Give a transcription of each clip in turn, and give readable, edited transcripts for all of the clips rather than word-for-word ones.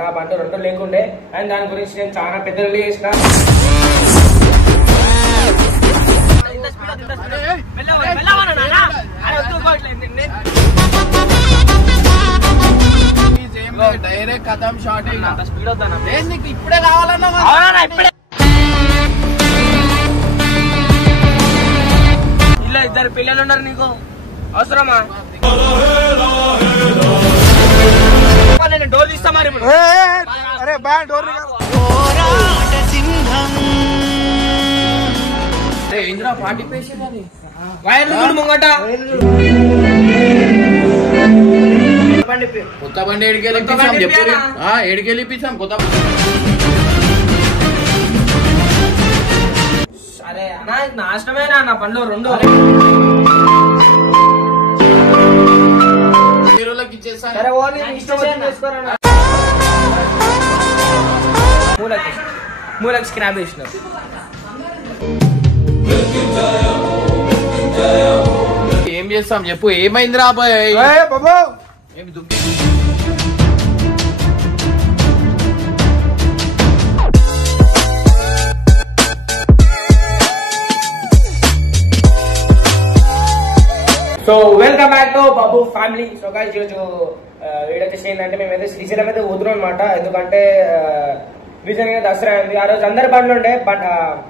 నా బండి 2 లేకుండే అండ్ దాని గురించి నేను చాలా పెద్ద రిలీజ్ చేసిన. డైరెక్ట్ కథం షార్ట్ ఇప్పుడే కావాలన్నా ఇలా 2 పిల్లలు ఉన్నారు, నీకు అవసరమా? నేను డోర్ తీస్తా మరి. అరే bad door Indra party patient అని వైర్లు కూడా ముంగట. కొత్త బండి ఏడికెళ్ళిపించాం చెప్పు. ఏడికెళ్ళిపించాం కొత్త సరే అన్నా, నాశనమేనా నా బండ్లు 2 హీరోలకు ఇచ్చేస్తాను. సరే ఓన్లీ తీసుకోరా. మూలకి స్క్రాప్ చేసినారు. ఏం చేస్తాం చెప్పు, ఏమైంది రా బాబు? ఏమి దుఃఖి so welcome back to Babu family. So guys ఈరోజు వీడియో వచ్చేసి ఏంటంటే మేమైతే శ్రీశైలం అయితే పోతున్నాం అనమాట. ఎందుకంటే రీజన్ దసరా ఉంది. ఆ రోజు అందరి బండ్లు ఉండే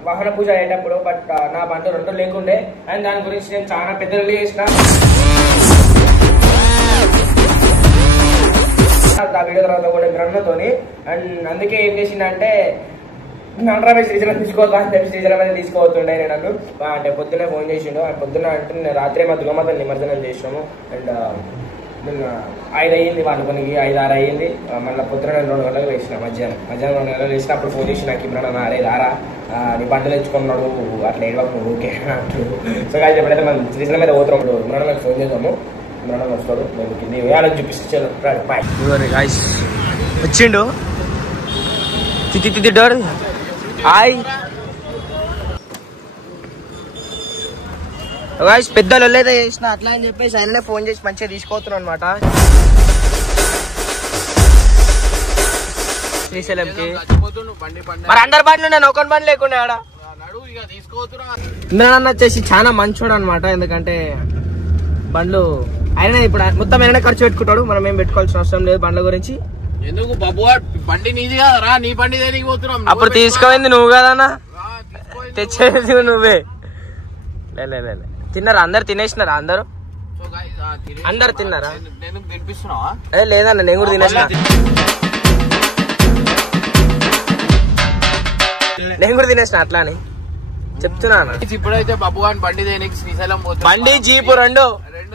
వాహన పూజ అయ్యేటప్పుడు, బట్ నా బండ్లు 2 లేకుండే అండ్ దాని గురించి నేను చాలా పెద్ద రిలీజ్ చేసిన. ఆ వీడియో తర్వాత కూడా గ్రహణతోని అండ్ అందుకే ఏం చేసిందంటే నన్ను శ్రీశైలం తీసుకోవద్దు అని చెప్పి శ్రీశైలం అయితే తీసుకోవద్తుండే. నేను అంటే పొద్దున్నే ఫోన్ చేసిండు. పొద్దున్న అంటే నేను రాత్రి మా దుర్గమాత నిమజ్జనం చేసినాము అండ్ నిన్న 5 అయ్యింది, వాళ్ళు కొన్ని 5-6 అయ్యింది. మళ్ళీ పొద్దున 2 గంటలకు వేసిన మధ్యాహ్నం 2 గంటలకు వేసిన. అప్పుడు ఫోన్ చేసి నాకు ఇప్పుడు అరే రారా నీ బండ్లు తెచ్చుకున్నాడు అట్లా ఏడవకు నువ్వు ఓకే అంటాడు. సో కాదు ఎప్పుడైతే మనం శ్రీశైలం మీద పోతున్నాడు ఇమ్రాన్ ఫోన్ చేద్దాము. ఇమ్రాన్ వస్తాడు, మేము కింద వేయాలని చూపిస్తాను. బాయ్ వచ్చిండు డోర్. హాయ్ పెద్దలు అయితే చేసిన అట్లా అని చెప్పేసి ఆయననే ఫోన్ చేసి మంచిగా తీసుకోతున్నాను అనమాట శ్రీశైలంకి. మరి అందరి బండ్లు నేను ఒక బండి లేకుండా ఆడ ఇమ్రాన్ వచ్చేసి చాలా మంచోడు అనమాట. ఎందుకంటే బండ్లు ఆయన ఇప్పుడు మొత్తం ఆయననే ఖర్చు పెట్టుకుంటాడు, మనం ఏం పెట్టుకోవాల్సిన అవసరం లేదు బండ్ల గురించి. ఎందుకు బాబు బండి నీది కదా, నీ బండి దేనికి పోతున్నాం? అప్పుడు తీసుకోయింది నువ్వు కదన్నా, తెచ్చేది నువ్వే. తిన్నారా అందరు? తినేసినారా అందరు? అందరు తిన్నారా? అదే లేదన్న నేను కూడా తినేసిన. నేను కూడా తినేసిన అట్లా అని చెప్తున్నా. ఇప్పుడైతే బాబు అని బండి దేనికి శ్రీశైలం పోతుంది, బండి జీపు 2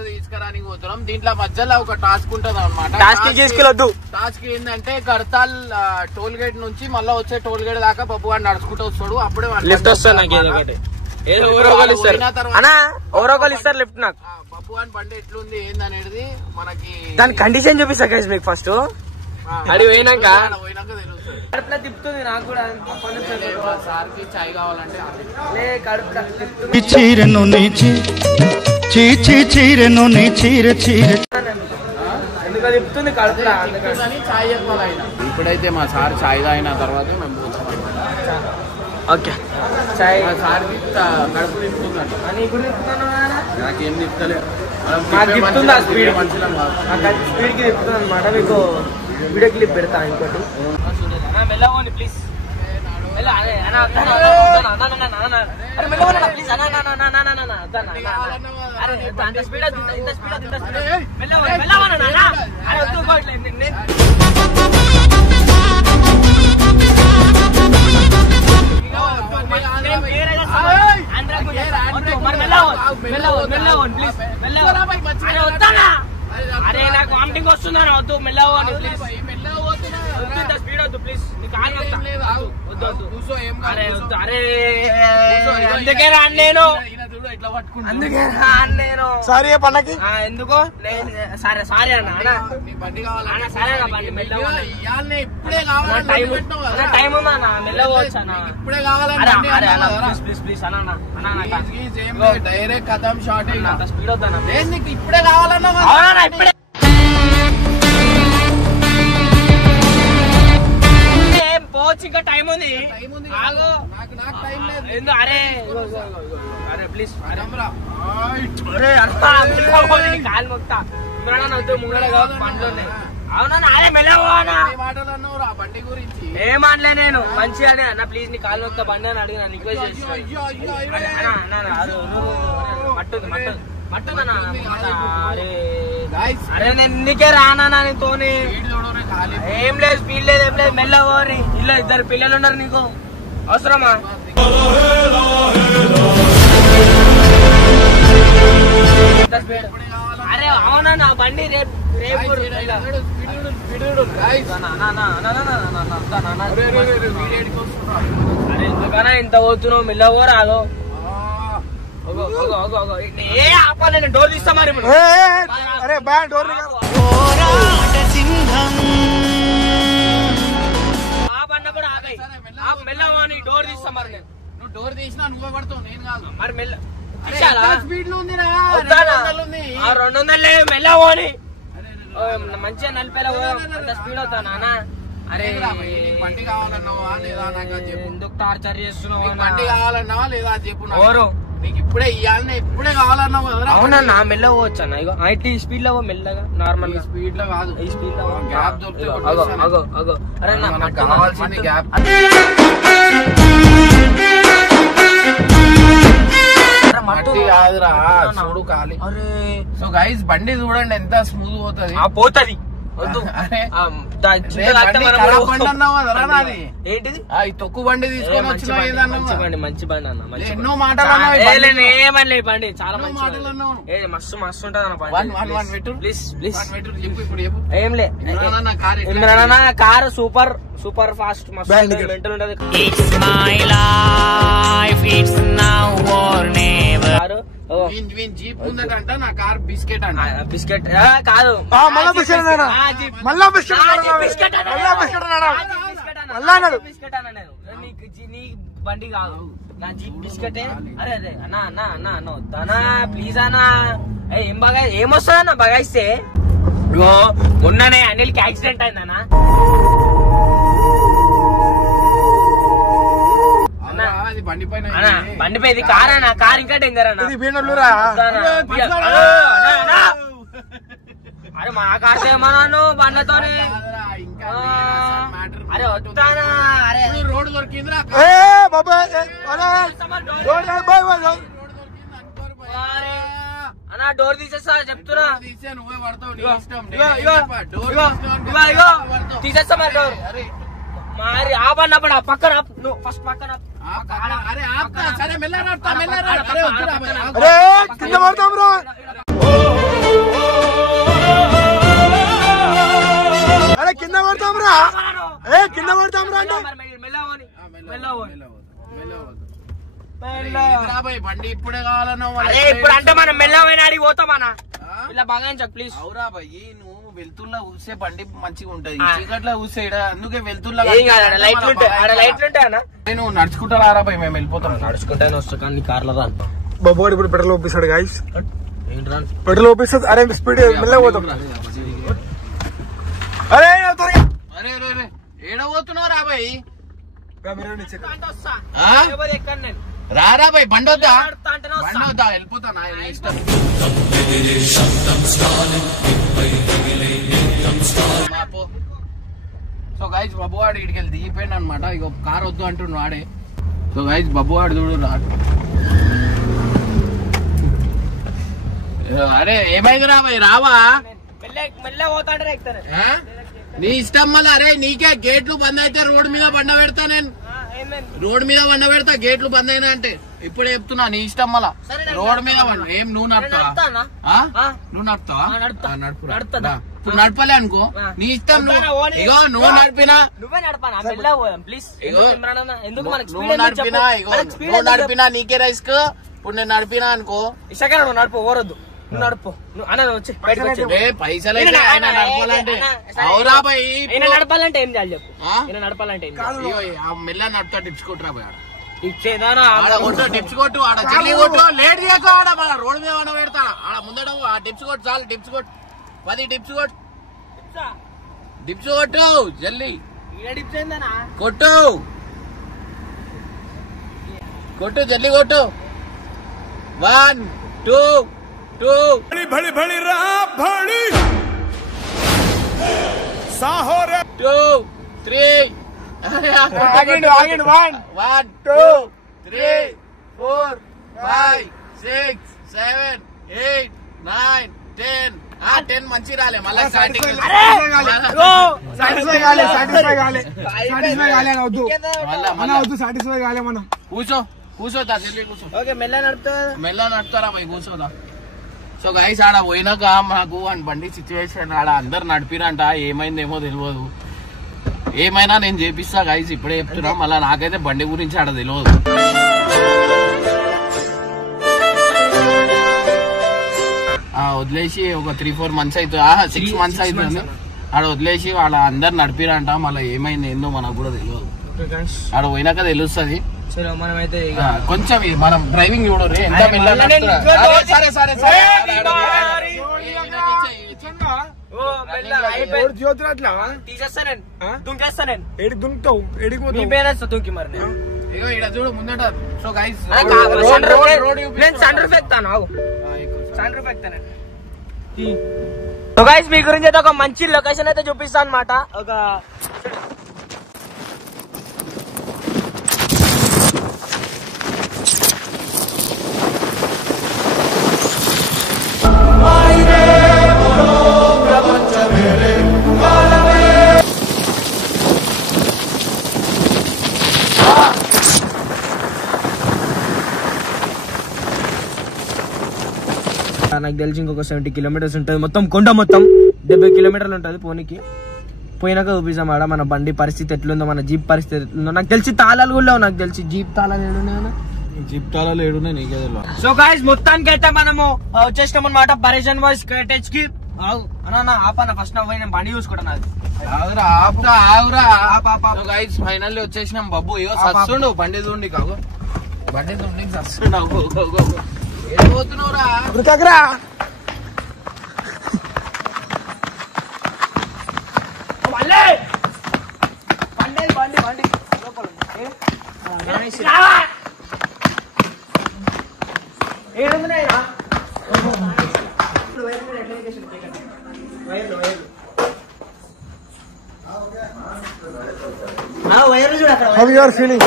తీసుకురానికి పోతున్నాం. దీంట్లో మధ్యలో ఒక టాస్క్ ఉంటది అనమాట. టాస్క్ ఏంటంటే గర్తాల్ టోల్ గేట్ నుంచి మళ్ళీ వచ్చే టోల్ గేట్ దాకా బాబు అని నడుచుకుంటూ వస్తాడు. అప్పుడే లిఫ్ట్ వస్తాడు నాకు. ఇస్తారు లిఫ్ట్ నాకు. బాబు అని బండి ఎట్లుంది ఏందనేది మనకి దాని కండిషన్ చూపిస్తా గైస్ మీకు. ఫస్ట్ అడిగి పోయినాక కడుపులో తిప్పుతుంది నాకు కూడా. సార్కి చాయ్ కావాలంటే ఎందుకు తిప్పుతుంది కడుపులో చాయ్ చెప్పాలి. ఇప్పుడైతే మా సార్ చాయ్ తాగిన తర్వాత మేము ఓకే చాయ్ సార్కి కడుపు తిప్పుతుందంట. నాకేం తిప్పుతలేదు, తిప్పుతుందా స్పీడ్ స్పీడ్కి తిప్పుతుంది అనమాట. మీకు వీడియో క్లిప్ పెడతా ఇంకోటి. మెల్లవోని ప్లీజ్. అరే నాకు వామిటింగ్ వస్తుందని వద్దు, మెల్లవోని ప్లీజ్. స్పీడ్ వద్దు ప్లీజ్. అందుకే రాను నేను, అందుకే రాను నేను. సారీ పండకి ఎందుకో సరే సారీ అన్న. సరే టైం ఉందా మెల్లవచ్చు అన్న. ఇప్పుడే కావాలంటే ప్లీజ్ ప్లీజ్ అన్న. డైరెక్ట్ కథం షార్ట్ స్పీడ్ వద్దన్న. ఇప్పుడే కావాలన్నా ఇప్పుడే వచ్చి ఇంకా టైం ఉంది. నాకు టైం లేదు. అరే అరే ప్లీజ్ కాలు మొక్తా ముంగడ పండ్లు ఉన్నాయి. అవునా అదే మెల్లవానా బండి గురించి ఏమనలే నేను మంచిగానే అన్న ప్లీజ్ నీ కాలు మొక్తా బండి అని అడిగిన రిక్వెస్ట్ చేసి మట్టుందన్నా. అరే నేను ఇందుకే రానా నీతోని ఏం లేదు స్పీడ్ లేదు ఏం లేదు మెల్లవోని. ఇలా 2 పిల్లలు ఉన్నారు నీకు అవసరమా? అరే అవునా నా బండి రేపు అరే ఎందుకన్నా ఇంత పోతున్నావు మెల్లవో రాదు. ఏ ఆపాలి నేను డోర్ తీస్తా మరి. అరే బా డోర్ ఆపన్న కూడా ఆగాయి మెల్లవోని డోర్ తీస్తా మరి. నేను నువ్వు డోర్ తీసినా నువ్వే పడతావు నేను కాదు. మరి మెల్ల స్పీడ్ లో ఉంది 200 లేదు మెల్లవోని మంచిగా నలిపేలా అంత స్పీడ్ అవుతా నాన్న. అరే బండి కావాలన్నావా లేదా నాకు చెప్పు. ఎందుకు టార్చర్ చేస్తున్నావు? బండి కావాలన్నావా లేదా చెప్పు. ఎవరు నీకు ఇప్పుడే ఇవ్వాలని ఇప్పుడే కావాలన్నావు కదా. అవునా నా మెల్ల పోవచ్చు అన్న. ఇగో ఐటీ స్పీడ్ లో మెల్లగా నార్మల్ గా స్పీడ్ లో కాదు ఈ స్పీడ్ లో గ్యాప్ దొరికితే అరే మనకు కావాల్సింది గ్యాప్. మట్టి కాదురా చూడు కాలి. సో గైస్ బండి చూడండి ఎంత స్మూత్ పోతుంది. పోతుంది వద్దు. ఏంటిది తొక్కు బండి తీసుకొని వచ్చిన మంచి బండి అన్న. ఎన్నో మాటలు ఏమని బండి చాలా మంచి మస్తు మస్తు ఉంటది ప్లీజ్ ప్లీజ్ ఏం లే. కారు సూపర్ సూపర్ ఫాస్ట్ మస్తు మెంటల్ ఉంటది. జీప్ ఉందట నా కార్ బిస్కెట్ అంట. బిస్కెట్ కాదు బిస్కెట్ అన్న. నీ బండి కాదు నా జీప్ బిస్కెట్. అరే అరే అన్నా అన్నా అన్నా అన్న వద్దానా ప్లీజ్ అన్నా. ఏం బాగా ఏమొస్తుంది అన్న బాగా ఇస్తే. మొన్ననే అనిల్కి యాక్సిడెంట్ అయిందన్నా. బండి పైది కార్ అన్న. కార్ ఇంకా డేంజర్ అన్న. అరే మా కార్ ఏమన్నాను బండ్లతోనే. అరే వస్తానా. అరే రోడ్ దొరికిందిరా అన్నా డోర్ తీసేస్తా చెప్తున్నా. నువ్వే పడతావు తీసేస్తా మరి డోర్. మరి ఆపన్నప్పుడు పక్కన నువ్వు ఫస్ట్ పక్కన. సరే కింద పడతాం రా. అరే కింద పడతాం రా. కింద పడతాం రా అంటే బండి ఇప్పుడే కావాలన్నా. ఇప్పుడు అంటే మనం మెల్లమైన అడిగి పోతామన్నా. ఇలా బాగా ప్లీజ్. అవురా భయ్యి నువ్వు వెళ్తుల్లా ఊసే బండి మంచిగా ఉంటది. చీకట్లో ఊసే అందుకే వెళ్తుల్లా లైట్లు ఉంటాయి అన్న. నువ్వు నడుచుకుంటా రారా భయ్ మేము వెళ్ళిపోతాం. నడుచుకుంటానే వస్తా కానీ కార్లో రా. బాబు ఇప్పుడు పెట్రోల్ ఒప్పిస్తాడు గాయస్. పెట్రోల్ ఒప్పిస్తుంది. అరే స్పీడ్ మెల్లగా పోతాం. అరే అరే అరే ఏడబోతున్నావు రా భయ్. రారా భయ్ బండి వద్దా బండి వద్దా వెళ్ళిపోతానా ఇష్టం. సో గైజ్ బబ్బువాడు ఇక్కడికి వెళ్ళి దిగిపోయింది అనమాట. ఇక కార్ వద్దు అంటుండు వాడే. సో గైజ్ బబ్బువాడు చూడు రా. అరే ఏమైంది రా భయ్ రావా. నీ ఇష్టం మళ్ళీ. అరే నీకే గేట్లు బంద్ అయితే రోడ్ మీద బండ పెడతా. నేను రోడ్ మీద బండ పెడతా గేట్లు బంద్ అయినా అంటే. ఇప్పుడు చెప్తున్నా నీ ఇష్టం మళ్ళా. రోడ్ మీద ఏం నువ్వు నడుపుతావా? నువ్వు నడుపుతావా? ఇప్పుడు నడపలే అనుకో నీ ఇష్టం. ఇగో నువ్వు నడిపినా నువ్వు నడిపినా నీకే రిస్క్. ఇప్పుడు నేను నడిపినా అనుకో నడుపు ఓరొద్దు. నడుపు పైసలు అయితే ఆయన నడపాలంటే అవురా భయ్. నడపాలంటే ఏం చేయాలి చెప్పు. నడపాలంటే మెల్ల నడుపుతా టిప్స్ కొట్టురా భయ్. టిప్స్ కొట్టు ఆడ జల్లి కొట్టు. లేట్ చేయకు. ఆడ రోడ్ మీద వండ పెడతా. ఆడ ముందట ఆ టిప్స్ కొట్టు చాలు. టిప్స్ కొట్టు 10 టిప్స్ కొట్టు. టిప్స్ కొట్టు జల్లి. కొట్టు కొట్టు జల్లి కొట్టు 1 2 2 भड़ी भड़ी रहा भड़ी साहो रे 2 3 ఆగిండు 1 2 3 4 5 6 7 8 9 10 10 మంచి రాలే మళ్ళీ స్టార్టింగ్ కూర్చో కూర్చోదా జల్లి కూర్చో మెల్ల నడుపుతారా పోయి కూర్చోదా సో గైస్ ఆడ పోయినాక మాకు అని బండి సిచ్యువేషన్ ఆడ అందరు నడిపిరంట ఏమైందేమో తెలియదు ఏమైనా నేను చేపిస్తా గైస్ ఇప్పుడే చెప్తున్నా మళ్ళీ నాకైతే బండి గురించి ఆడ తెలియదు వదిలేసి ఒక 3-4 months అవుతుంది 6 months అవుతుంది ఆడ వదిలేసి వాళ్ళ అందరు నడిపిరంట మళ్ళీ ఏమైంది ఏందో మనకు కూడా తెలియదు ఆడ పోయినాక తెలుస్తుంది మనమైతే కొంచెం మనం డ్రైవింగ్ చూడరు ఎంత సరే సరే సరే చూడు ముందట సో గైస్ మీ గురించి అయితే ఒక మంచి లొకేషన్ అయితే చూపిస్తాను అనమాట ఒక నాకు తెలిసి ఇంకొక 70 kilometers ఉంటుంది మొత్తం కొండ మొత్తం 70 kilometers ఉంటుంది పోనీకి పోయినాక చూపిస్తాం ఆడ మన బండి పరిస్థితి ఎట్లుందో మన జీప్ పరిస్థితి ఎట్లుందో నాకు తెలిసి తాళాలు కూడా లేవు నాకు తెలిసి జీప్ తాళాలు ఏడున్నాయి నీకే తెలియదు సో గైస్ మొత్తానికి అయితే మనము వచ్చేసినాం అనమాట పరేషన్ వాయిస్ కాటేజ్ కి ఆపన్న ఫస్ట్ నేను బండి చూసుకుంటాను గైస్ ఫైనల్లీ వచ్చేసినాం బాబు ఇగో సస్తుండు బండి చూడండి కాదు బండి చూడండి సస్తుండు ఏడిపోతున్నావురా How you are feeling?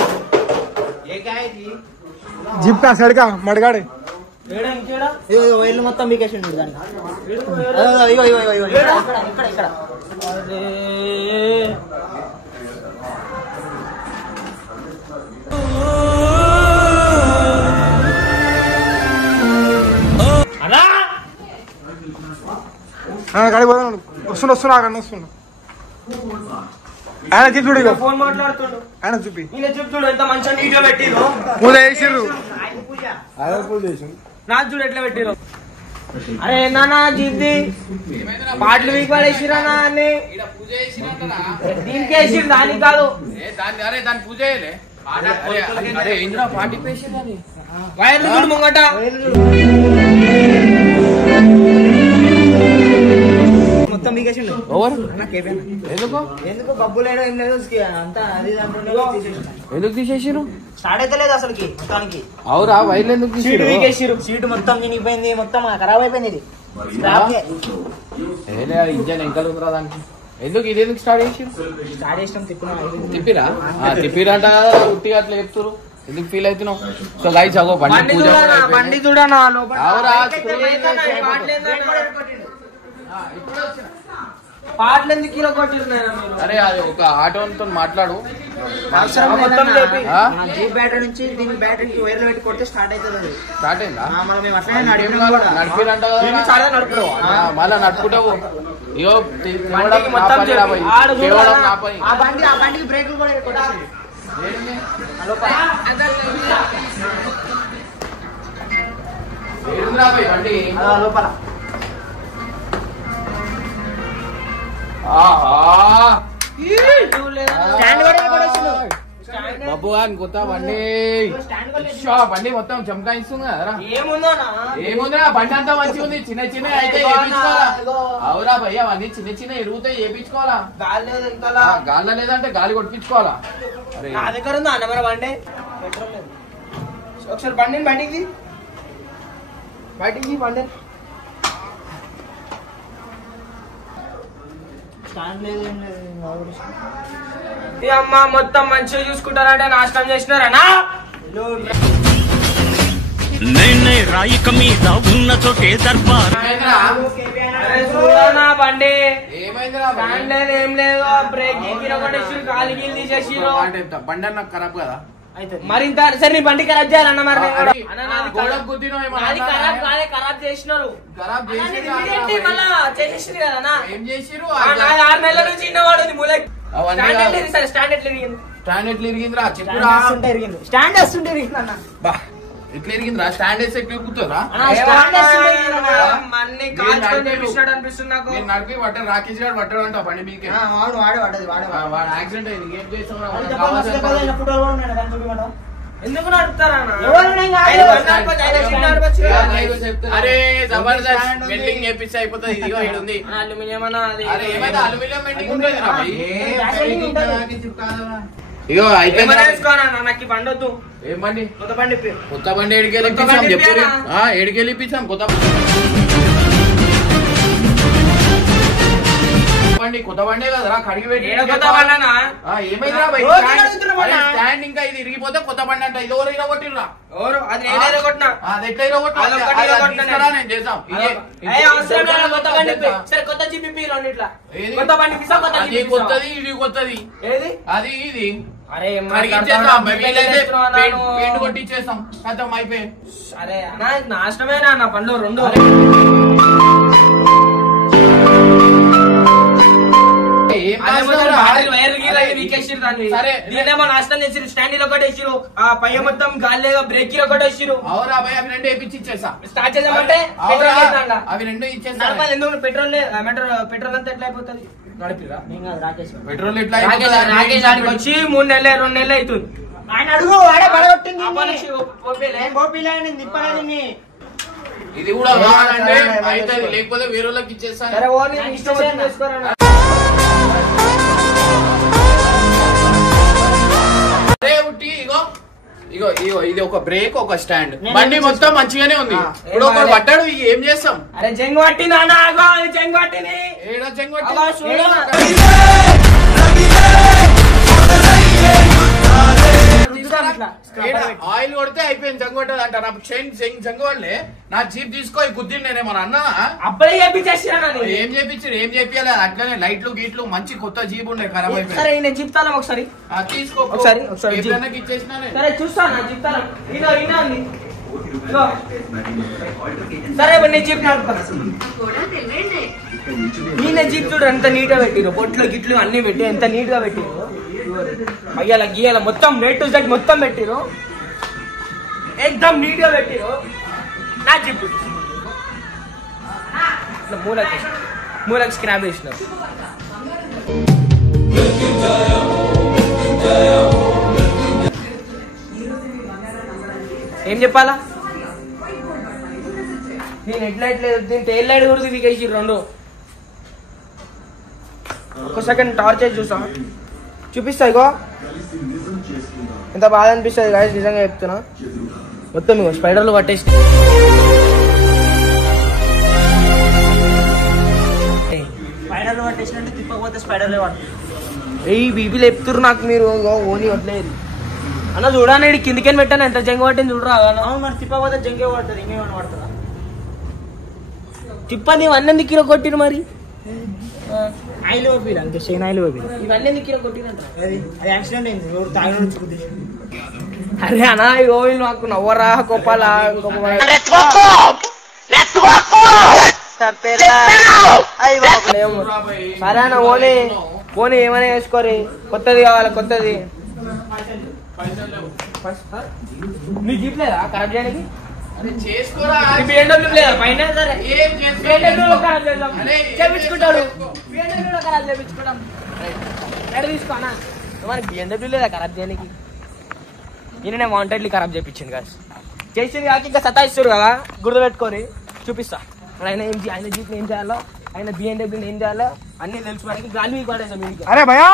Jeep का सड़का मडगाड़े మొత్తం మీకేసిండు गाड़ी పోదాను వస్తున్నా ఆయన జీప్ చూడు ఫోన్ మాట్లాడుతుండు ఆయన చూపి జీప్ చూడు ఎంత మంచిగా నీట్ గా పెట్టిరు పూజ చేసిర్రు నాకు చూడు ఎట్లా పెట్టిరు అరే నానా జీప్ది పాటలు వీక్ పడేసిరా అన్ని దీనికి వేసిరు దానికి కాదు అరే దాని పూజ పార్టీ పేసిందని వైర్లు చూడు ముంగట మొత్తం మీకేసిండు ఎందుకు బబ్బు లేడు ఏం లేదు అంతా అది ఎందుకు తీసేసిరు స్టార్ట్ అయితే లేదు అసలుకి మొత్తానికి అవురా వైర్లు ఎందుకు తీసేసిరు సీటు మొత్తం చినిగిపోయింది మొత్తం ఖరాబ్ అయిపోయింది ఇది ఇంజన్ ఎంకలు ఉందిరా దానికి ఎందుకు ఇది ఎందుకు స్టార్ట్ చేసిరు తిప్పిరా తిప్పిరంట ఉట్టిగా అట్లా చెప్తురు ఎందుకు ఫీల్ అవుతున్నావు సో గైస్ అగో బండి చూడనా పాటలు ఎందుకు కిలో కొట్టిరున్నారా అరే అది ఒక ఆటోతో మాట్లాడు జీప్ బ్యాటరీ నుంచి దీని బ్యాటరీకి వైర్లు పెట్టి కొడితే స్టార్ట్ అవుతుంది స్టార్ట్ అయిందా నడిపిరంట మళ్ళా నడుపుకుంటావు ఇగో ఆ బండికి బ్రేకులు కూడా కొట్టాలి లోపల స్టాండ్ కూడా బాబు కొత్త బండి బండి మొత్తం చమకాయిస్తుంది కదా. ఏముంది బండి అంతా మంచిగా ఉంది. చిన్న చిన్న అయితే అవురా భయ్య అవన్నీ చిన్న చిన్న ఎరుగుతాయి చేయించుకోవాలా. గాలి లేదంటే గాలి కొట్టించుకోవాలా. నా దగ్గర ఉందా అన్న మరి బండి? పెట్రోల్ లేదు. ఒకసారి బండి బయటికి బండి అమ్మ మొత్తం మంచిగా చూసుకుంటారంటే నాశనం చేసినారనా? రాయిక మీద ఉన్న చోటే దర్బార్. బండి ఏమైంది ఏం లేదు. బ్రేక్ కొట్టేసి కాలు గీలు తీసేసి బండి అన్న ఖరాబ్ కదా మరింత. సరే నీ బండి ఖరాబ్ చేయాలన్న మరి ఖరాబ్ చేసినారు. మళ్ళా చేసేసారు కదా. ఏం చేసిరు? 6 నెలల నుంచి ఇన్నవాడు మూలకి స్టాండ్ ఎట్లా ఇరిగిందిరా చెప్పు. స్టాండ్ వేస్తుంటే ఇరిగిందన్న. ఎట్లా ఇరిగిందిరా? స్టాండ్ వేసి ఎట్లా ఎక్కుతారా? అనిపిస్తుంది నాకు. నడిపి పట్టాడు రాకేష్ గారు పట్టాడు అంట బండి మీకే. వాడు యాక్సిడెంట్ అయింది. ఏం చేస్తాం? ఎందుకు నడుపుతారా? అరే జబర్దస్త్ వెల్డింగ్ చేపిస్తే అయిపోతుంది. ఇదిగో ఉంది అల్యూమినియం ఏమైనా అల్యూమినియం వెల్డింగ్ ఉంటుంది. ఇగో అయితే నాకు బండి వద్దు. ఏం బండి? కొత్త బండి. కొత్త బండి ఏడికెళ్ళి ఇప్పించాం చెప్పు. ఏడికెళ్ళి ఇప్పించాం కొత్త బండి. కొత్త బండే కదరా కడిగి పెట్టి. ఏమైందిరా స్టాండ్ ఇంకా ఇది ఇరిగిపోతే కొత్త బండి అంట. ఇది ఎవరు ఇరగొట్టిరా? అది ఎట్లా ఇరగొట్టినా నేను చేసాం. అది కొత్తది ఇది కొత్తది. అది ఇది పెయింట్ కొట్టించేస్తాం. ఖతం అయిపోయి. సరే నాశనమేనా నా పనిలో రెండు. నాశనం చేసిరు. స్టాండ్ ఒకటి వేసిరు. ఆ పై మొత్తం గాలి బ్రేక్ ఒకటి వేసిరు. అవురా భయ్ అవి రెండు వేపించి ఇచ్చేసా. స్టార్ట్ చేద్దామంటే అవి రెండు ఇచ్చేసా. ఎందుకు పెట్రోల్ పెట్రోల్ అంతా ఎట్లా అయిపోతుంది? నడిపిరా పెట్రోల్ ఎట్లా రాకేష్ ఆడికి వచ్చి 3 నెలలు 2 నెలలు అవుతుంది. ఆయన అడుగు ఇది కూడా కావాలంటే అయితే లేకపోతే వేరే వాళ్ళకి ఇచ్చేస్తాను. ఇగో ఇగో ఇది ఒక బ్రేక్ ఒక స్టాండ్. బండి మొత్తం మంచిగానే ఉంది. ఇప్పుడు ఒక పట్టాడు ఏం చేస్తాం? అరే జంగు పట్టి జంగు పట్టిని ఏడా జంగు ఆయిల్ కొడితే అయిపోయింది. జంగు పట్టదు అంట. నాకు జంగు వాళ్ళే నా జీప్ తీసుకో గుద్దిని నేనేమన్నా అన్నా. అప్పుడే చేపించేసాను. ఏం చేపించారు? ఏం చేపించాలి? అట్లనే లైట్లు గీట్లు మంచి కొత్త జీప్ ఉండే ఖరాబ్ అయిపోయింది. సరే నేను చెప్తాను ఒకసారి. తీసుకో ఒకసారి ఇచ్చేసిన. సరే చూస్తాను చెప్తాను. సరే నేను జీప్ ఈయన జీప్ చూడు ఎంత నీట్ గా పెట్టిరు. పొట్లు గిట్లు అన్ని పెట్టి ఎంత నీట్ గా పెట్టిరు. అయ్యాల గీయాల మొత్తం రేట్ టు సెట్ మొత్తం పెట్టిరు. ఎక్దమ్ నీట్ గా పెట్టిరు. నా జీప్ మూలకి స్క్రాప్ చేసినారు. ఏం చెప్పాలా? నేను హెడ్లైట్ లేదు, దీని టైల్ లైట్ కూడా దిగేసి రెండు. ఒక సెకండ్ టార్చ్ అయితే చూపిస్తా. ఇగో ఎంత బాధ అనిపిస్తుంది గాయస్, నిజంగా చెప్తున్నా. మొత్తం ఇగో స్పైడర్లు పట్టేసి స్పైడర్లు పట్టేసినట్టు తిప్పకపోతే స్పైడర్లే పడుతుంది. ఏ బీపీలు చెప్తున్నారు నాకు మీరు. ఓని వట్లేదు అన్న చూడండి. కిందికని పెట్టాను ఎంత జంగ పట్టింది చూడరా. మరి తిప్పకపోతే జంగే పడుతుంది. ఇంకేమన్నా పడుతుందా? తిప్పని ఇవన్నీ ఎందుకు కిలో కొట్టిరు మరి? ఆయిల్ పంపిరా ఇంకా షైన్ ఆయిల్ పంపిరా. ఇవన్నీ ఎందుకు కిలో కొట్టిరంట? అది యాక్సిడెంట్ అయింది. అరే అన్న ఇగో వీళ్ళు నాకు నవ్వరా కోపాలా సరే అన్న పోనీ ఏమైనా వేసుకోరి. కొత్తది కావాలి కొత్తది. నీ జీప్ లేదా ఖరాబ్ చేయడానికి? చేపించుకుంటాడు ఖరాబ్ చేపించుకుంటాం. తీసుకోనా మనకి బిఎండబ్ల్యూ లేదా ఖరాబ్ చేయడానికి? ఈయననే వాంటెడ్లీ ఖరాబ్ చేయించింది కదా చేసింది కాక ఇంకా సతాయిస్తారు కదా గుర్తుపెట్టుకొని చూపిస్తా ఆయన ఆయన జీప్ని ఏం చేయాలో ఆయన BMW ఏం చేయాలో అన్ని తెలుసు మనకి గాలి వీక్ పడేసాం ఇంటికి అరే భయా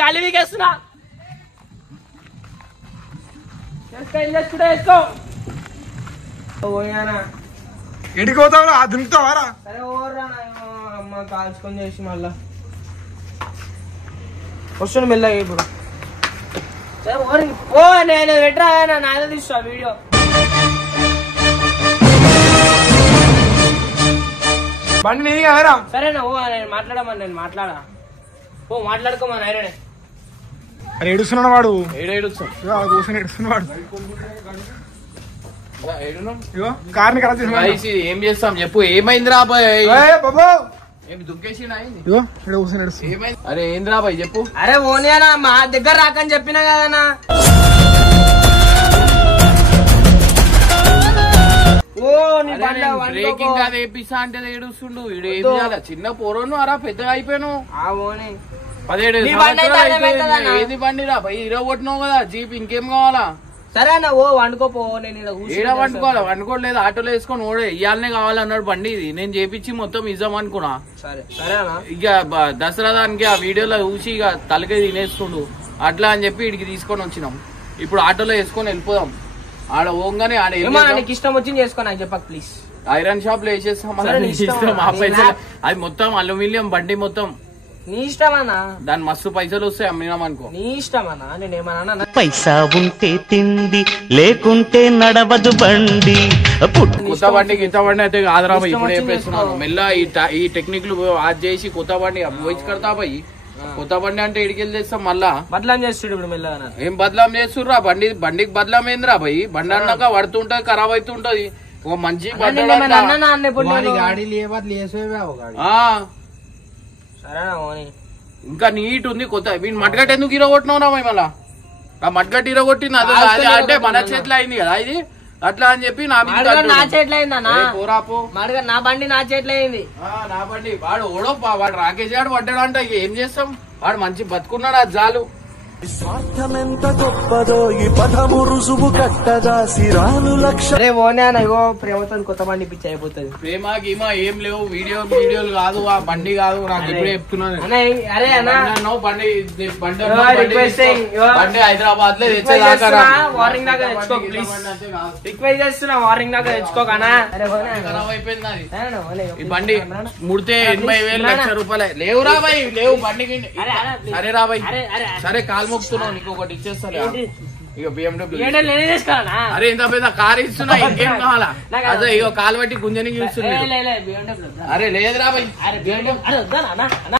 గాలి వీకేస్తున్నా ఏం చేసుకుంటా వేసుకో పోయానా ఎడికి పోతావురా దునుకుతావారా సరే ఓర్రా అమ్మ కాల్చుకొని చేసి మళ్ళా వస్తుంది మెల్లగా ఇప్పుడు సరే ఓరి ఓ నేను పెట్టరా నాయన తీస్తా వీడియో బండి నీది కదరా సరేనా ఓ నేను మాట్లాడా ఓ మాట్లాడుకోమని అయినా అరే ఏడుస్తున్నాడు వాడు ఏడేడుస్తాం కూర్చొని ఏడుస్తున్నాడు ఇగో కార్ని ఖరాబ్ చేసి ఏం చేస్తాం చెప్పు ఏమైందిరా బాయ్ బాబు ఏం దుఃఖేసి ఇగో ఇక్కడ కూర్చొని ఏడుస్తుంది ఏమైంది అరే ఏందిరా బాయ్ చెప్పు అరే ఓనియానా మా దగ్గర రాకని చెప్పినా కదనా ఓ నీ బ్రేకింగ్ అది వేపిస్తా అంటే ఏడుస్తుండు ఈడు ఏం చేయాలి చిన్న పోరోను అరా పెద్దగా అయిపోయాను ఆ ఓని 17 నీ బండి అయితే అర్థమవుతుందన్నా. ఏది బండి రా భయ్ ఇరవ కొట్టినావు కదా జీప్ ఇంకేం కావాలా సరేనా ఓ వండుకోపో నేను ఏడ వండుకోవాలి వండుకోలేదు ఆటోలో వేసుకొని ఓడే ఇయాలనే కావాలన్నాడు బండి ఇది నేను చేపించి మొత్తం ఇద్దాం అనుకున్నా సరేనా ఇక దసరా దానికి ఆ వీడియోలో చూసి ఇక తలకే తినేస్తుండు అట్లా అని చెప్పి ఇడికి తీసుకొని వచ్చినాం ఇప్పుడు ఆటోలో వేసుకొని వెళ్ళిపోదాం ఆడ పోగానే ఆడ నీకు ఇష్టం వచ్చింది చేసుకో నాకు చెప్పక ప్లీజ్ ఐరన్ షాప్ లో వేసేస్తాం సరే, నీ ఇష్టం. ఆ పైసలు అది మొత్తం అల్యూమినియం బండి మొత్తం నీ ఇష్టమన్నా దాని మస్తు పైసలు వస్తాయి అమ్మినాం అనుకో నీ ఇష్టమన్నా నేనేమన్నా పైసా ఉంటే తిండి లేకుంటే నడవదు బండి కొత్త బండి గిత్త బండి అయితే కాదురా భయ్ ఇప్పుడు ఇష్టం చెప్పేస్తున్నాను వచ్చింది మెల్ల ఈ టెక్నిక్లు అది చేసి కొత్త బండి వయసు కడతా భయ్ కొత్త బండి అంటే ఇడికెళ్ళి తెస్తాం మళ్ళా బదలాం చేస్తుడు ఇప్పుడు మెల్లగా ఏం బదలాం చేస్తుర్రా బండికి బదలాం ఏందిరా భయ్ బండి అన్నాక పడుతుంటది ఖరాబ్ అవుతుంటది ఒక మంచి సరేనా ఓని ఇంకా నీట్ ఉంది కొత్త వీళ్ళు మట్గట్ ఎందుకు ఇరగొట్టినావురా భయ్ మళ్ళా ఆ మట్గట్ ఇరగొట్టింది అది అంటే మన చేతిలో అయింది కదా ఇది అట్లా అని చెప్పి నా మీద నా చేతిలో అయిందన్నా పోరాపో నా బండి నా చేతిలో అయింది నా బండి వాడు ఓడో వాడు రాకేష్ గారు పడ్డాడు అంటే ఏం చేస్తాం వాడు మంచి బతుకున్నాడు అది చాలు స్వార్థమెంత గొప్పదో ఈ పదము రుజువు కట్టగా సిరాలు లక్ష అరే ఓనే ఇగో ప్రేమతో కొత్త బండి పిచ్చి అయిపోతుంది ప్రేమ గీమా ఏం లేవు వీడియోలు కాదు ఆ బండి కాదు నాకు ఇప్పుడే చెప్తున్నాను అరే అన్నా బండి requesting, బండి హైదరాబాద్ లో తెచ్చేదాకా వార్నింగ్ దాకా తెచ్చుకో ప్లీజ్ రిక్వెస్ట్ చేస్తున్నా వార్నింగ్ దాకా తెచ్చుకోకనా అరే ఖరాబ్ అయిపోయింది అది సరేనా ఓనే ఈ బండి ముడితే 80,000 లక్ష రూపాయలే లేవురా బాయ్ లేవు బండికి సరే రా బాయ్ సరే కాలు మొక్కుతున్నావు నీకు ఒకటి ఇచ్చేస్తాను ఇక BMW నేనే చేసుకోవాలనా అరే ఇంత పెద్ద కార్ ఇస్తున్నా ఇంకేం కావాలా అదే ఇక కాలు బట్టి గుంజనికి చూస్తుంది అరే లేదురా బాయ్ అరే వద్దా